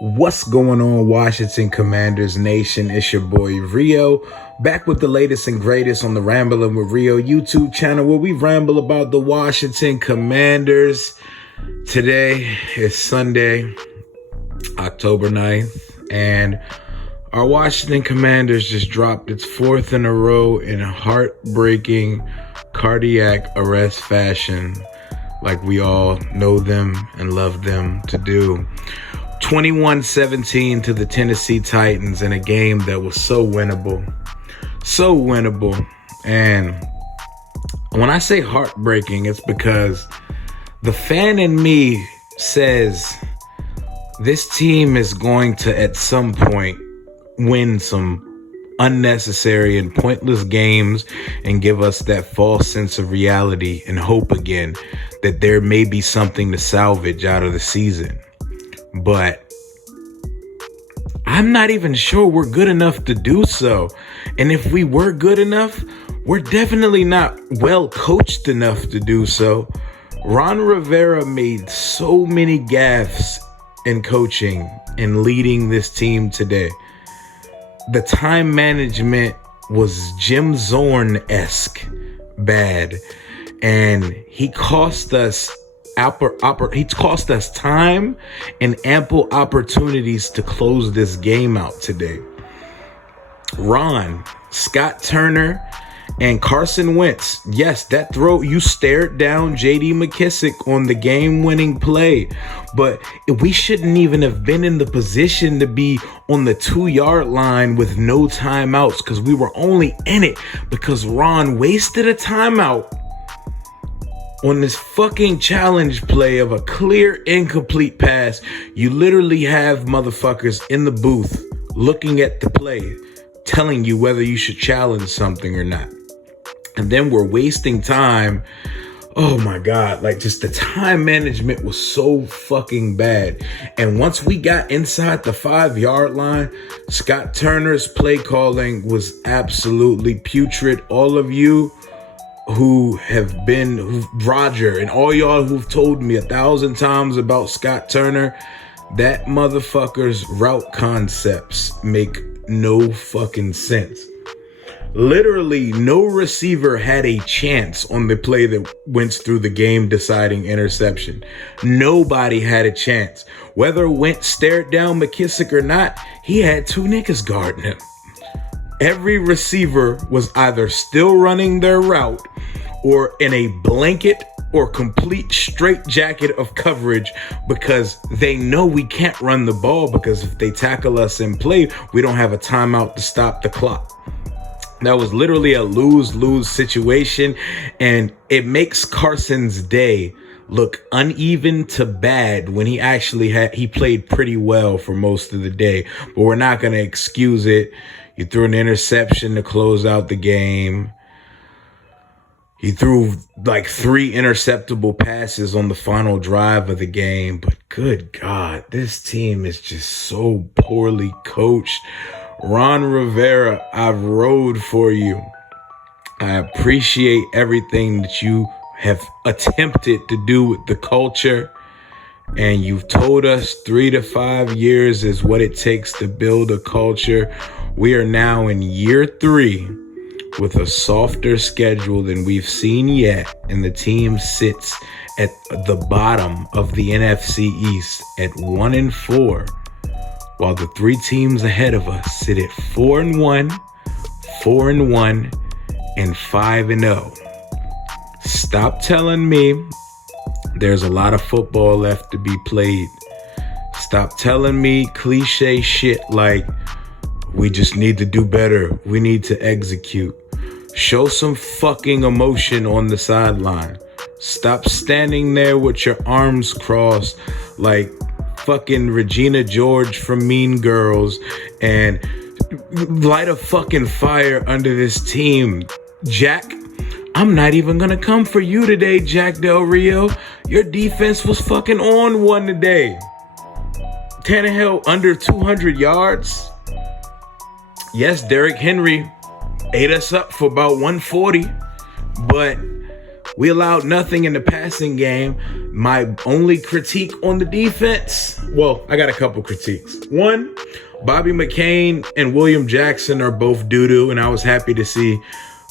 What's going on, Washington Commanders Nation? It's your boy Rio, back with the latest and greatest on the Rambling with Rio YouTube channel, where we ramble about the Washington Commanders. Today is Sunday, October 9th, and our Washington Commanders just dropped its fourth in a row in heartbreaking cardiac arrest fashion, like we all know them and love them to do. 21-17 to the Tennessee Titans in a game that was so winnable. And when I say heartbreaking, it's because the fan in me says this team is going to, at some point, win some unnecessary and pointless games and give us that false sense of reality and hope again that there may be something to salvage out of the season. But I'm not even sure we're good enough to do so. And if we were good enough, we're definitely not well coached enough to do so. Ron Rivera made so many gaffes in coaching and leading this team today. The time management was Jim Zorn-esque bad. And he cost us time and ample opportunities to close this game out today. Ron, Scott Turner, and Carson Wentz. Yes, that throw, you stared down J.D. McKissick on the game-winning play. But we shouldn't even have been in the position to be on the 2-yard line with no timeouts, because we were only in it because Ron wasted a timeout on this fucking challenge play of a clear incomplete pass. You literally have motherfuckers in the booth looking at the play, telling you whether you should challenge something or not. And then we're wasting time. Oh my God, like, just the time management was so fucking bad. And once we got inside the 5-yard line, Scott Turner's play calling was absolutely putrid. All of you Roger, and all y'all who've told me 1,000 times about Scott Turner, that motherfucker's route concepts make no fucking sense. Literally, no receiver had a chance on the play that Wentz threw the game-deciding interception. Nobody had a chance. Whether Wentz stared down McKissick or not, he had two niggas guarding him. Every receiver was either still running their route or in a blanket or complete straitjacket of coverage, because they know we can't run the ball, because if they tackle us in play, we don't have a timeout to stop the clock. That was literally a lose-lose situation, and it makes Carson's day look uneven to bad when he played pretty well for most of the day. But we're not going to excuse it. You threw an interception to close out the game. He threw like 3 interceptable passes on the final drive of the game. But good God, this team is just so poorly coached. Ron Rivera, I've rode for you. I appreciate everything that you have attempted to do with the culture. And you've told us 3 to 5 years is what it takes to build a culture. We are now in year 3 with a softer schedule than we've seen yet. And the team sits at the bottom of the NFC East at 1-4, while the 3 teams ahead of us sit at 4-1, 4-1, and 5-0. Stop telling me there's a lot of football left to be played. Stop telling me cliche shit like we just need to do better. We need to execute. Show some fucking emotion on the sideline. Stop standing there with your arms crossed like fucking Regina George from Mean Girls, and light a fucking fire under this team. Jack, I'm not even gonna come for you today, Jack Del Rio. Your defense was fucking on one today. Tannehill under 200 yards. Yes, Derrick Henry ate us up for about 140, but We allowed nothing in the passing game. My only critique on the defense, well, I got a couple critiques. One, Bobby McCain and William Jackson are both doo-doo, and I was happy to see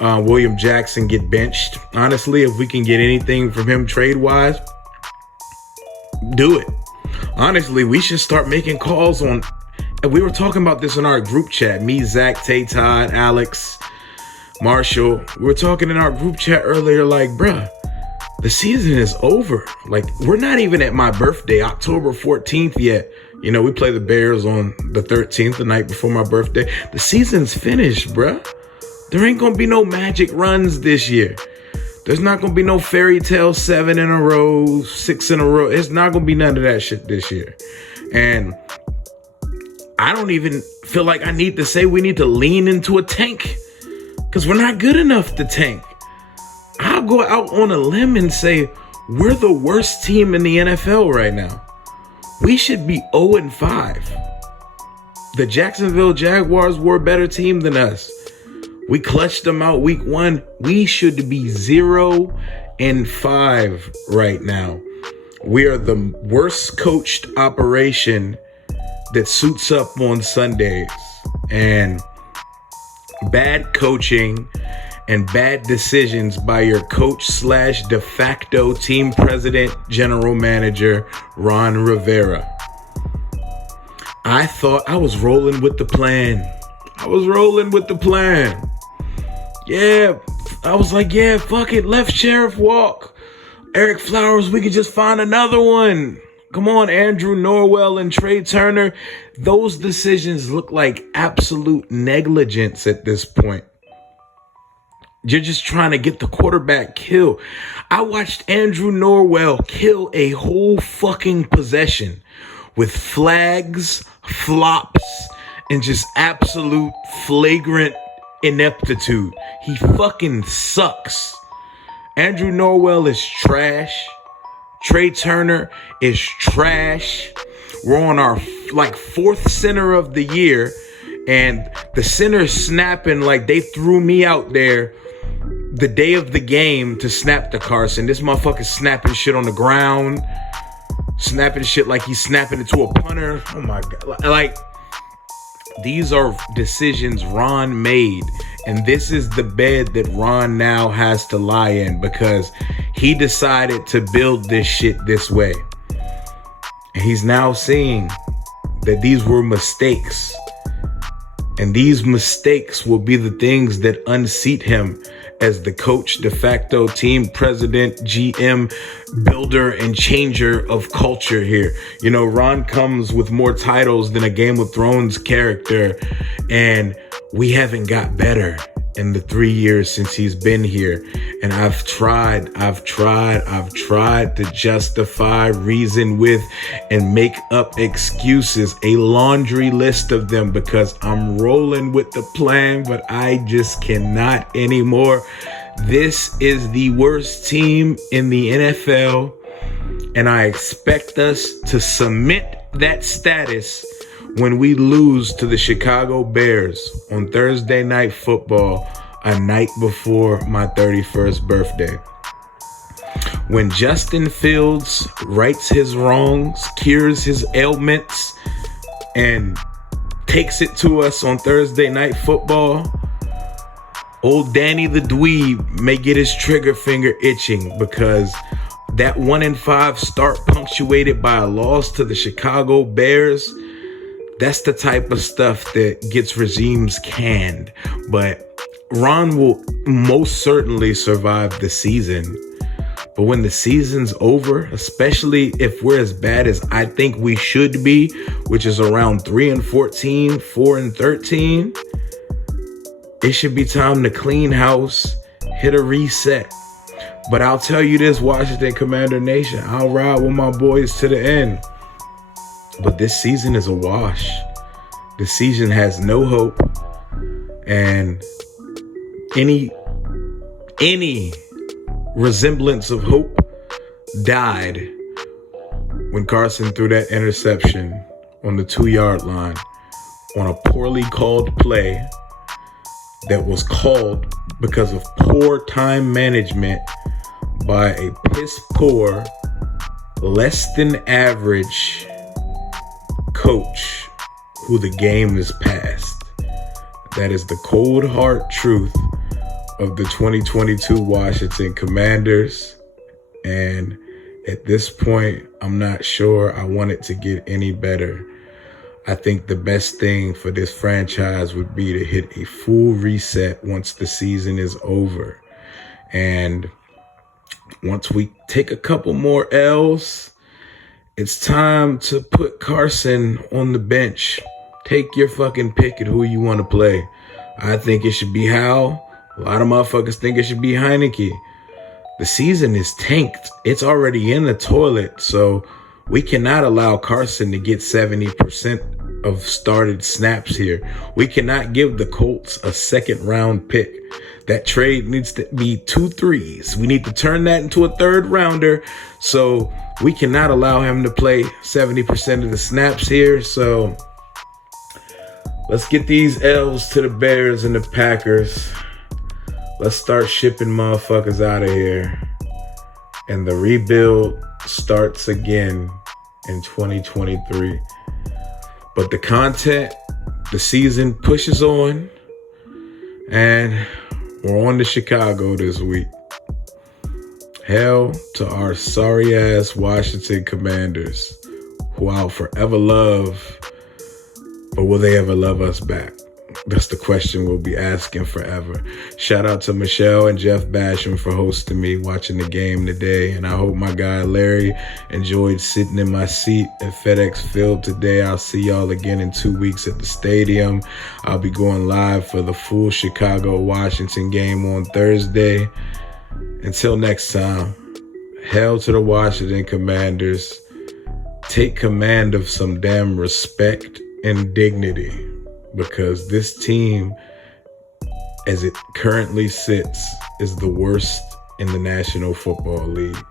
William Jackson get benched. Honestly, if we can get anything from him trade-wise, do it. Honestly, we should start making calls on, and we were talking about this in our group chat, me, Zach, Tay, Todd, Alex, Marshall. We were talking in our group chat earlier, like, bruh, the season is over. Like, we're not even at my birthday, October 14th yet. You know, we play the Bears on the 13th, the night before my birthday. The season's finished, bruh. There ain't gonna be no magic runs this year. There's not gonna be no fairy tale 7 in a row, 6 in a row. It's not gonna be none of that shit this year. And I don't even feel like I need to say we need to lean into a tank, because we're not good enough to tank. I'll go out on a limb and say we're the worst team in the NFL right now. We should be 0-5. The Jacksonville Jaguars were a better team than us. We clutched them out week 1. We should be 0-5 right now. We are the worst coached operation that suits up on Sundays. And bad coaching and bad decisions by your coach / de facto team president, general manager, Ron Rivera. I thought I was rolling with the plan. Yeah, I was like, yeah, fuck it. Left Sheriff walk. Eric Flowers, we could just find another one. Come on, Andrew Norwell and Trey Turner. Those decisions look like absolute negligence at this point. You're just trying to get the quarterback killed. I watched Andrew Norwell kill a whole fucking possession with flags, flops, and just absolute flagrant ineptitude. He fucking sucks. Andrew Norwell is trash. Trey Turner is trash. We're on our fourth center of the year, and the center's snapping like they threw me out there the day of the game to snap to Carson. This motherfucker's snapping shit on the ground, snapping shit like he's snapping it to a punter. Oh my God. Like, these are decisions Ron made, and this is the bed that Ron now has to lie in because he decided to build this shit this way. And he's now seeing that these were mistakes, and these mistakes will be the things that unseat him as the coach, de facto team president, GM, builder, and changer of culture here. You know, Ron comes with more titles than a Game of Thrones character, and we haven't got better in the 3 years since he's been here. And I've tried to justify, reason with, and make up excuses, a laundry list of them, because I'm rolling with the plan, but I just cannot anymore. This is the worst team in the NFL, and I expect us to submit that status when we lose to the Chicago Bears on Thursday Night Football, a night before my 31st birthday. When Justin Fields rights his wrongs, cures his ailments, and takes it to us on Thursday Night Football, old Danny the Dweeb may get his trigger finger itching, because that 1-5 start punctuated by a loss to the Chicago Bears, that's the type of stuff that gets regimes canned. But Ron will most certainly survive the season. But when the season's over, especially if we're as bad as I think we should be, which is around 3-14, 4-13, it should be time to clean house, hit a reset. But I'll tell you this, Washington Commander Nation, I'll ride with my boys to the end. But this season is a wash. This season has no hope. And any resemblance of hope died when Carson threw that interception on the 2-yard line on a poorly called play that was called because of poor time management by a piss poor, less than average coach who the game is past. That is the cold hard truth of the 2022 Washington Commanders. And at this point, I'm not sure I want it to get any better. I think the best thing for this franchise would be to hit a full reset once the season is over. And once we take a couple more L's, it's time to put Carson on the bench. Take your fucking pick at who you want to play. I think it should be Howell. A lot of motherfuckers think it should be Heineke. The season is tanked. It's already in the toilet. So we cannot allow Carson to get 70% of started snaps here. We cannot give the Colts a second round pick. That trade needs to be 2 3s. We need to turn that into a third rounder. So we cannot allow him to play 70% of the snaps here. So let's get these L's to the Bears and the Packers. Let's start shipping motherfuckers out of here. And the rebuild starts again in 2023. But the content, the season pushes on. And we're on to Chicago this week. Hell to our sorry-ass Washington Commanders, who I'll forever love. But will they ever love us back? That's the question we'll be asking forever. Shout out to Michelle and Jeff Basham for hosting me, watching the game today. And I hope my guy Larry enjoyed sitting in my seat at FedEx Field today. I'll see y'all again in 2 weeks at the stadium. I'll be going live for the full Chicago-Washington game on Thursday. Until next time, hell to the Washington Commanders. Take command of some damn respect and dignity. Because this team, as it currently sits, is the worst in the National Football League.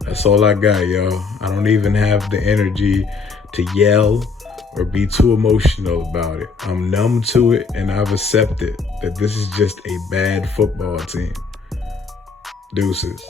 That's all I got, y'all. I don't even have the energy to yell or be too emotional about it. I'm numb to it, and I've accepted that this is just a bad football team. Deuces.